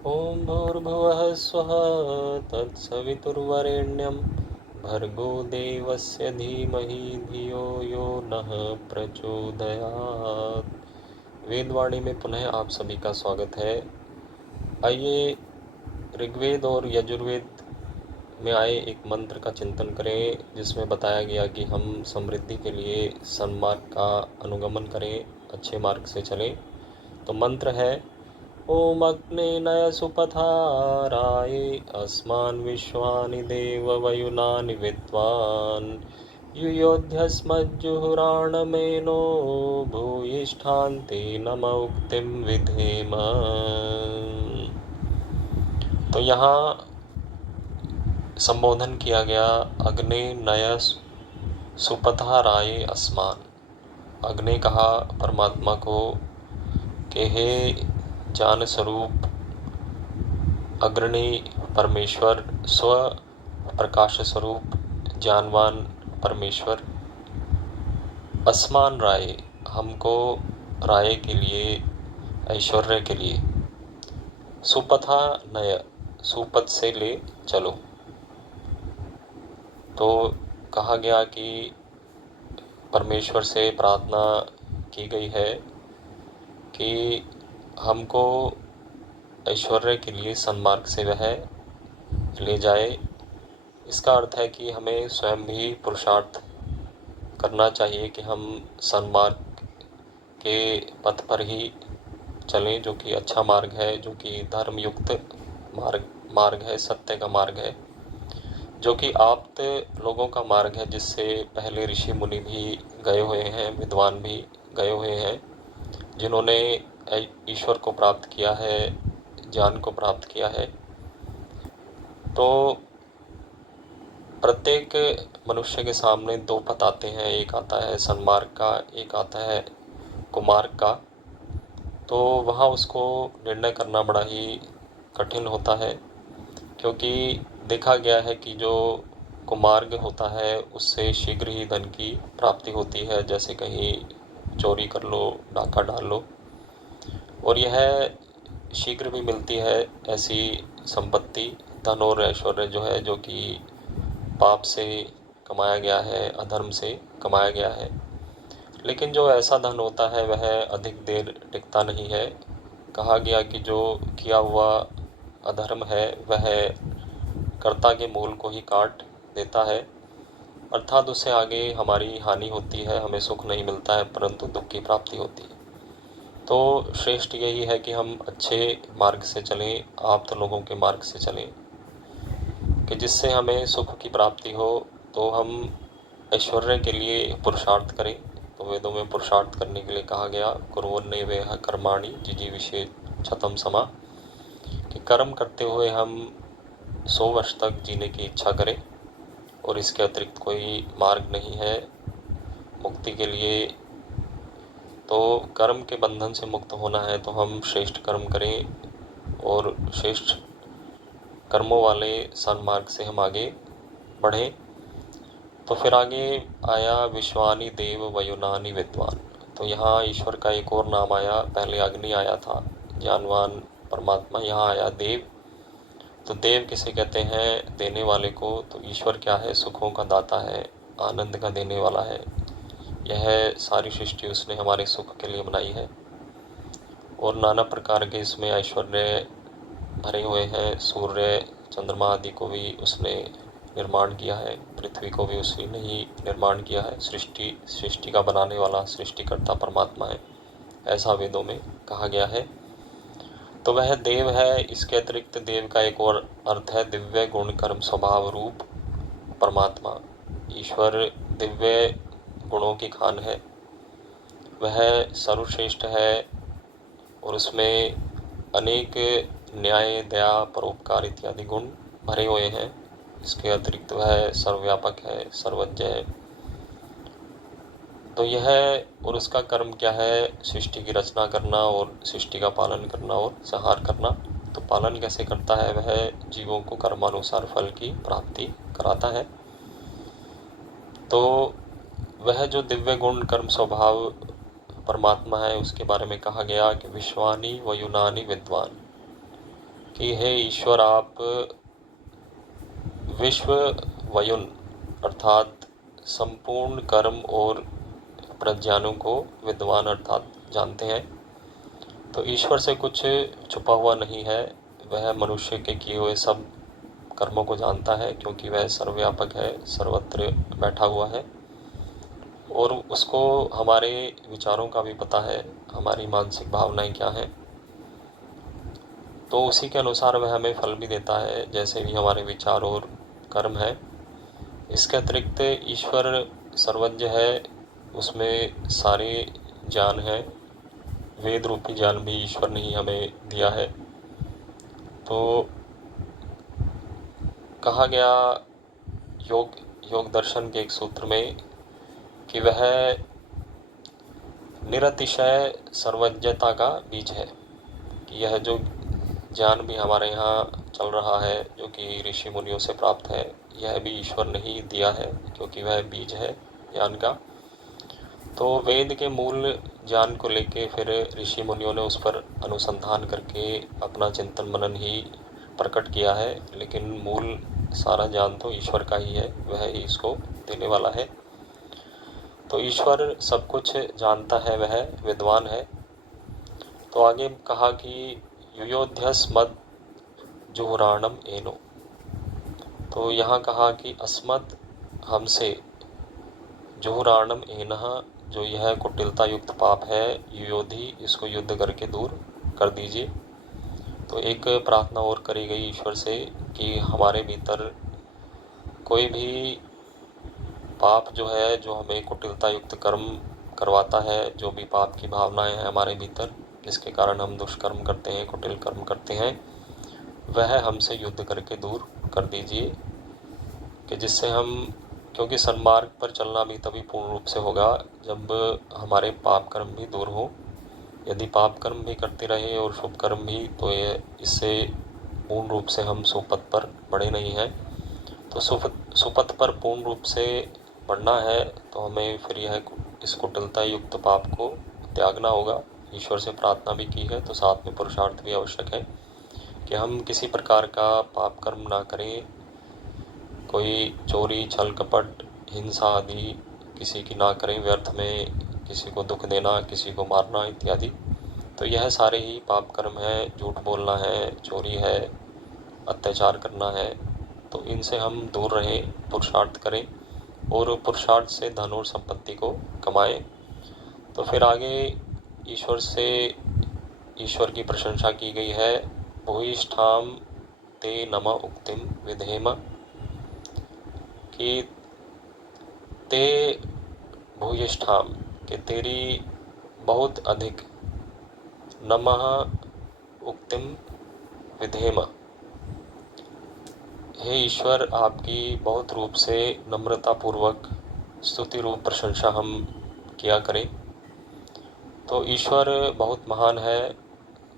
ॐ भूर्भुवः स्वः तत्सवितुर्वरेण्यं भर्गो देवस्य धीमहि धियो यो नः प्रचोदयात्। वेदवाणी में पुनः आप सभी का स्वागत है। आइए ऋग्वेद और यजुर्वेद में आए एक मंत्र का चिंतन करें, जिसमें बताया गया कि हम समृद्धि के लिए सन्मार्ग का अनुगमन करें, अच्छे मार्ग से चलें। तो मंत्र है ॐ अग्ने नय सुपथाराय अस्मान् विश्वानि देववयुनानि विद्वान् युयोध्यस्मज्जुहुराणमेनो भूयिष्ठान्ते नम उक्तिं विधेम। तो यहाँ संबोधन किया गया अग्ने नय सुपथाराय अस्मान। अग्नि कहा परमात्मा को कि हे ज्ञान स्वरूप अग्रणी परमेश्वर, स्व प्रकाश स्वरूप ज्ञानवान परमेश्वर, अस्मान राय, हमको राय के लिए, ऐश्वर्य के लिए, सुपथा नय, सुपथ से ले चलो। तो कहा गया कि परमेश्वर से प्रार्थना की गई है कि हमको ऐश्वर्य के लिए सन्मार्ग से वह ले जाए। इसका अर्थ है कि हमें स्वयं भी पुरुषार्थ करना चाहिए कि हम सन्मार्ग के पथ पर ही चलें, जो कि अच्छा मार्ग है, जो कि धर्मयुक्त मार्ग है, सत्य का मार्ग है, जो कि आप्त लोगों का मार्ग है, जिससे पहले ऋषि मुनि भी गए हुए हैं, विद्वान भी गए हुए हैं, जिन्होंने ईश्वर को प्राप्त किया है, ज्ञान को प्राप्त किया है। तो प्रत्येक मनुष्य के सामने दो पथ आते हैं, एक आता है सन्मार्ग का, एक आता है कुमार्ग का। तो वहाँ उसको निर्णय करना बड़ा ही कठिन होता है, क्योंकि देखा गया है कि जो कुमार्ग होता है उससे शीघ्र ही धन की प्राप्ति होती है, जैसे कहीं चोरी कर लो, डाका डाल लो, और यह शीघ्र भी मिलती है ऐसी संपत्ति, धन और ऐश्वर्य जो है, जो कि पाप से कमाया गया है, अधर्म से कमाया गया है। लेकिन जो ऐसा धन होता है वह अधिक देर टिकता नहीं है। कहा गया कि जो किया हुआ अधर्म है वह कर्ता के मूल को ही काट देता है, अर्थात उससे आगे हमारी हानि होती है, हमें सुख नहीं मिलता है, परंतु दुख की प्राप्ति होती है। तो श्रेष्ठ यही है कि हम अच्छे मार्ग से चलें, आप्त लोगों के मार्ग से चलें, कि जिससे हमें सुख की प्राप्ति हो। तो हम ऐश्वर्य के लिए पुरुषार्थ करें। तो वेदों में पुरुषार्थ करने के लिए कहा गया कुर्वन्नेवेह कर्माणि जिजीविषेत् शतं समा, कि कर्म करते हुए हम 100 वर्ष तक जीने की इच्छा करें, और इसके अतिरिक्त कोई मार्ग नहीं है मुक्ति के लिए। तो कर्म के बंधन से मुक्त होना है तो हम श्रेष्ठ कर्म करें, और श्रेष्ठ कर्मों वाले सन्मार्ग से हम आगे बढ़ें। तो फिर आगे आया विश्वानि देव वयुनानि विद्वान। तो यहाँ ईश्वर का एक और नाम आया, पहले अग्नि आया था, ज्ञानवान परमात्मा, यहाँ आया देव। तो देव किसे कहते हैं? देने वाले को। तो ईश्वर क्या है? सुखों का दाता है, आनंद का देने वाला है। यह सारी सृष्टि उसने हमारे सुख के लिए बनाई है, और नाना प्रकार के इसमें ऐश्वर्य भरे हुए हैं। सूर्य चंद्रमा आदि को भी उसने निर्माण किया है, पृथ्वी को भी उसी ने ही निर्माण किया है। सृष्टि का बनाने वाला सृष्टिकर्ता परमात्मा है, ऐसा वेदों में कहा गया है। तो वह देव है। इसके अतिरिक्त देव का एक और अर्थ है दिव्य गुण कर्म स्वभाव रूप परमात्मा। ईश्वर दिव्य गुणों की खान है, वह सर्वश्रेष्ठ है, और उसमें अनेक न्याय, दया, परोपकार इत्यादि गुण भरे हुए हैं। इसके अतिरिक्त वह सर्वव्यापक है, सर्वज्ञ है। तो यह, और उसका कर्म क्या है? सृष्टि की रचना करना और सृष्टि का पालन करना और संहार करना। तो पालन कैसे करता है? वह जीवों को कर्मानुसार फल की प्राप्ति कराता है। तो वह जो दिव्य गुण कर्म स्वभाव परमात्मा है, उसके बारे में कहा गया कि विश्वानि वयुनानि विद्वान, कि हे ईश्वर, आप विश्व वयुन अर्थात संपूर्ण कर्म और प्रज्ञानों को विद्वान अर्थात जानते हैं। तो ईश्वर से कुछ छुपा हुआ नहीं है, वह मनुष्य के किए हुए सब कर्मों को जानता है, क्योंकि वह सर्वव्यापक है, सर्वत्र बैठा हुआ है और उसको हमारे विचारों का भी पता है, हमारी मानसिक भावनाएं क्या हैं। तो उसी के अनुसार वह हमें फल भी देता है, जैसे भी हमारे विचार और कर्म है। इसके अतिरिक्त ईश्वर सर्वज्ञ है, उसमें सारे ज्ञान है, वेद रूपी ज्ञान भी ईश्वर ने ही हमें दिया है। तो कहा गया योग दर्शन के एक सूत्र में कि वह निरतिशय सर्वज्ञता का बीज है, कि यह जो ज्ञान भी हमारे यहाँ चल रहा है, जो कि ऋषि मुनियों से प्राप्त है, यह भी ईश्वर ने ही दिया है, क्योंकि वह बीज है ज्ञान का। तो वेद के मूल ज्ञान को लेके फिर ऋषि मुनियों ने उस पर अनुसंधान करके अपना चिंतन मनन ही प्रकट किया है, लेकिन मूल सारा ज्ञान तो ईश्वर का ही है, वह ही इसको देने वाला है। तो ईश्वर सब कुछ जानता है, वह विद्वान है। तो आगे कहा कि युयोध्यस मद जुहुराणम एनो। तो यहाँ कहा कि अस्मत् हमसे, जुहुराणम एनह, जो यह कुटिलता युक्त पाप है, युयोधि, इसको युद्ध करके दूर कर दीजिए। तो एक प्रार्थना और करी गई ईश्वर से कि हमारे भीतर कोई भी पाप जो है, जो हमें कुटिलता युक्त कर्म करवाता है, जो भी पाप की भावनाएं हैं हमारे भीतर, जिसके कारण हम दुष्कर्म करते हैं, कुटिल कर्म करते हैं, वह हमसे युद्ध करके दूर कर दीजिए, कि जिससे हम, क्योंकि सन्मार्ग पर चलना भी तभी पूर्ण रूप से होगा जब हमारे पाप कर्म भी दूर हो। यदि पाप कर्म भी करते रहे और शुभ कर्म भी, तो ये इससे पूर्ण रूप से हम सुपथ पर बढ़े नहीं हैं। तो सुपथ पर पूर्ण रूप से बढ़ना है तो हमें फिर यह इस कुटिलता युक्त पाप को त्यागना होगा। ईश्वर से प्रार्थना भी की है, तो साथ में पुरुषार्थ भी आवश्यक है कि हम किसी प्रकार का पाप कर्म ना करें, कोई चोरी, छल कपट, हिंसा आदि किसी की ना करें, व्यर्थ में किसी को दुख देना, किसी को मारना इत्यादि। तो यह सारे ही पाप कर्म है, झूठ बोलना है, चोरी है, अत्याचार करना है। तो इनसे हम दूर रहें, पुरुषार्थ करें और पुरुषार्थ से धन और संपत्ति को कमाएं। तो फिर आगे ईश्वर की प्रशंसा की गई है। भूयिष्ठाम ते नमः उक्तिम विधेम, कि ते भूयिष्ठाम, कि तेरी बहुत अधिक, नमः उक्तिम विधेम, हे ईश्वर, आपकी बहुत रूप से नम्रता पूर्वक स्तुति रूप प्रशंसा हम किया करें। तो ईश्वर बहुत महान है,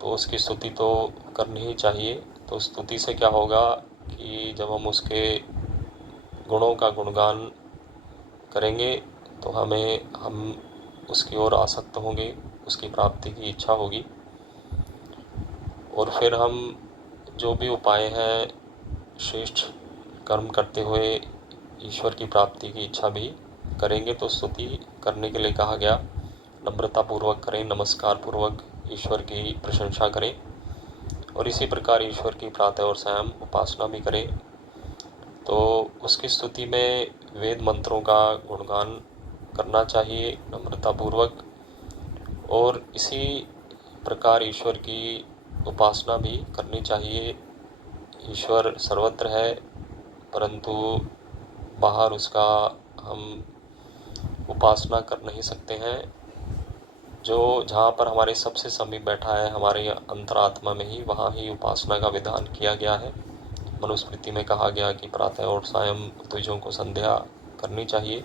तो उसकी स्तुति तो करनी ही चाहिए। तो स्तुति से क्या होगा कि जब हम उसके गुणों का गुणगान करेंगे तो हम उसकी ओर आसक्त होंगे, उसकी प्राप्ति की इच्छा होगी, और फिर हम जो भी उपाय हैं श्रेष्ठ कर्म करते हुए ईश्वर की प्राप्ति की इच्छा भी करेंगे। तो स्तुति करने के लिए कहा गया, नम्रता पूर्वक करें, नमस्कार पूर्वक ईश्वर की प्रशंसा करें, और इसी प्रकार ईश्वर की प्रातः और सायं उपासना भी करें। तो उसकी स्तुति में वेद मंत्रों का गुणगान करना चाहिए नम्रता पूर्वक, और इसी प्रकार ईश्वर की उपासना भी करनी चाहिए। ईश्वर सर्वत्र है, परंतु बाहर उसका हम उपासना कर नहीं सकते हैं। जो जहाँ पर हमारे सबसे समीप बैठा है, हमारे अंतरात्मा में ही, वहाँ ही उपासना का विधान किया गया है। मनुस्मृति में कहा गया कि प्रातः और सायं द्विजों को संध्या करनी चाहिए।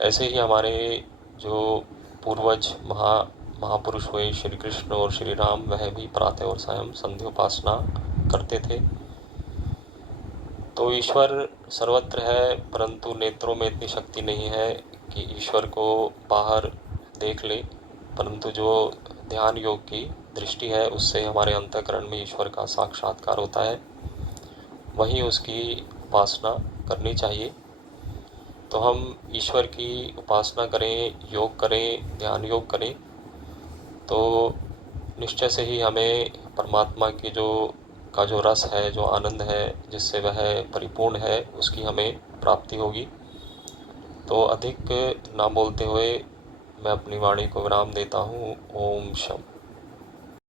ऐसे ही हमारे जो पूर्वज महापुरुष हुए श्री कृष्ण और श्री राम, वह भी प्रातः और सायं संध्या उपासना करते थे। तो ईश्वर सर्वत्र है, परंतु नेत्रों में इतनी शक्ति नहीं है कि ईश्वर को बाहर देख ले, परंतु जो ध्यान योग की दृष्टि है उससे हमारे अंतःकरण में ईश्वर का साक्षात्कार होता है, वहीं उसकी उपासना करनी चाहिए। तो हम ईश्वर की उपासना करें, योग करें, ध्यान योग करें, तो निश्चय से ही हमें परमात्मा की का जो रस है, जो आनंद है, जिससे वह परिपूर्ण है, उसकी हमें प्राप्ति होगी। तो अधिक ना बोलते हुए मैं अपनी वाणी को विराम देता हूँ। ओम शम।